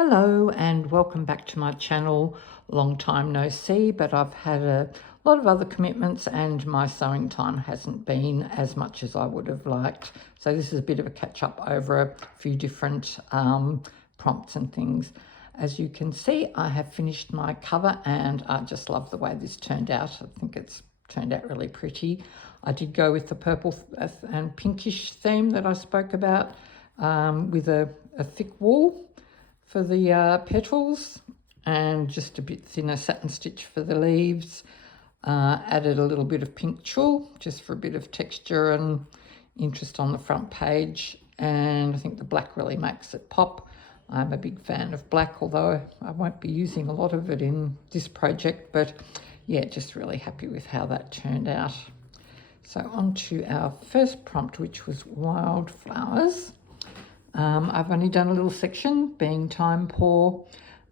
Hello and welcome back to my channel. Long time no see, but I've had a lot of other commitments and my sewing time hasn't been as much as I would have liked. So this is a bit of a catch up over a few different prompts and things. As you can see, I have finished my cover and I just love the way this turned out. I think it's turned out really pretty. I did go with the purple and pinkish theme that I spoke about with a thick wool for the petals and just a bit thinner satin stitch for the leaves. Added a little bit of pink tulle just for a bit of texture and interest on the front page, and I think the black really makes it pop. I'm a big fan of black, although I won't be using a lot of it in this project, but yeah, just really happy with how that turned out. So on to our first prompt, which was wildflowers. I've only done a little section, being time poor,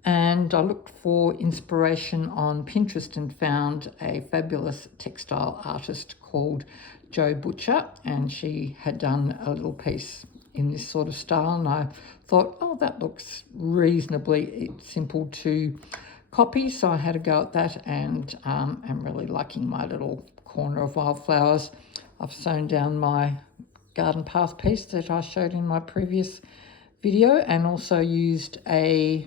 and I looked for inspiration on Pinterest and found a fabulous textile artist called Jo Butcher, and she had done a little piece in this sort of style, and I thought, oh, that looks reasonably simple to copy, so I had a go at that, and I'm really liking my little corner of wildflowers. I've sewn down my garden path piece that I showed in my previous video, and also used a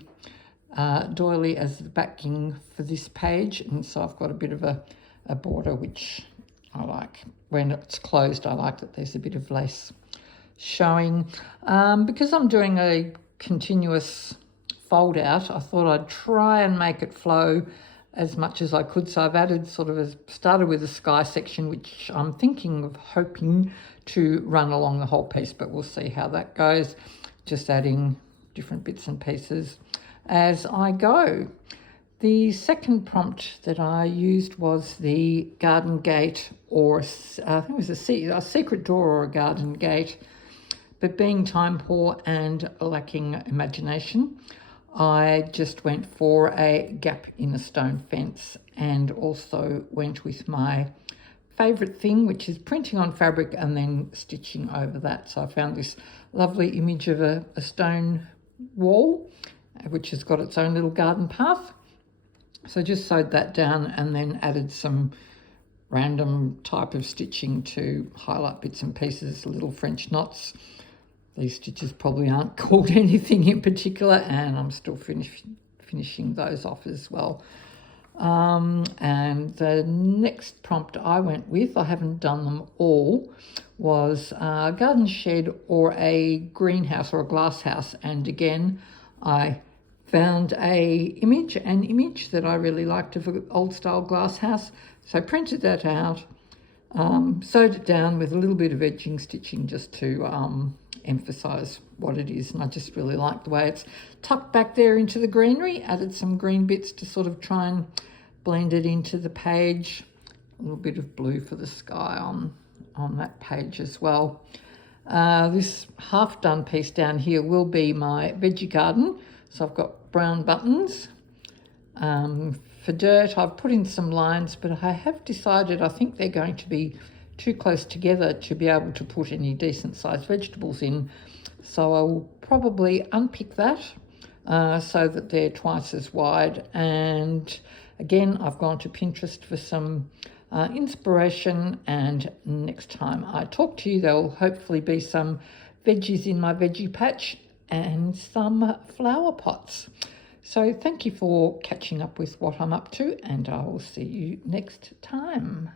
doily as the backing for this page, and so I've got a bit of a border, which I like. When it's closed, I like that there's a bit of lace showing. Because I'm doing a continuous fold out, I thought I'd try and make it flow as much as I could. So I've added started with a sky section, which I'm hoping to run along the whole piece, but we'll see how that goes. Just adding different bits and pieces as I go. The second prompt that I used was the garden gate, or I think it was a secret door or a garden gate, but being time poor and lacking imagination, I just went for a gap in a stone fence, and also went with my favourite thing, which is printing on fabric and then stitching over that. So I found this lovely image of a stone wall, which has got its own little garden path. So just sewed that down and then added some random type of stitching to highlight bits and pieces, little French knots. These stitches probably aren't called anything in particular, and I'm still finishing those off as well. And the next prompt I went with, I haven't done them all, was a garden shed or a greenhouse or a glass house. And again, I found an image that I really liked of an old style glass house. So I printed that out, sewed it down with a little bit of edging stitching just to emphasize what it is, and I just really like the way it's tucked back there into the greenery. Added some green bits to sort of try and blend it into the page. A little bit of blue for the sky on that page as well. This half done piece down here will be my veggie garden. So I've got brown buttons. For dirt, I've put in some lines, but I have decided I think they're going to be too close together to be able to put any decent sized vegetables in. So I will probably unpick that so that they're twice as wide. And again, I've gone to Pinterest for some inspiration, and next time I talk to you, there will hopefully be some veggies in my veggie patch and some flower pots. So thank you for catching up with what I'm up to, and I will see you next time.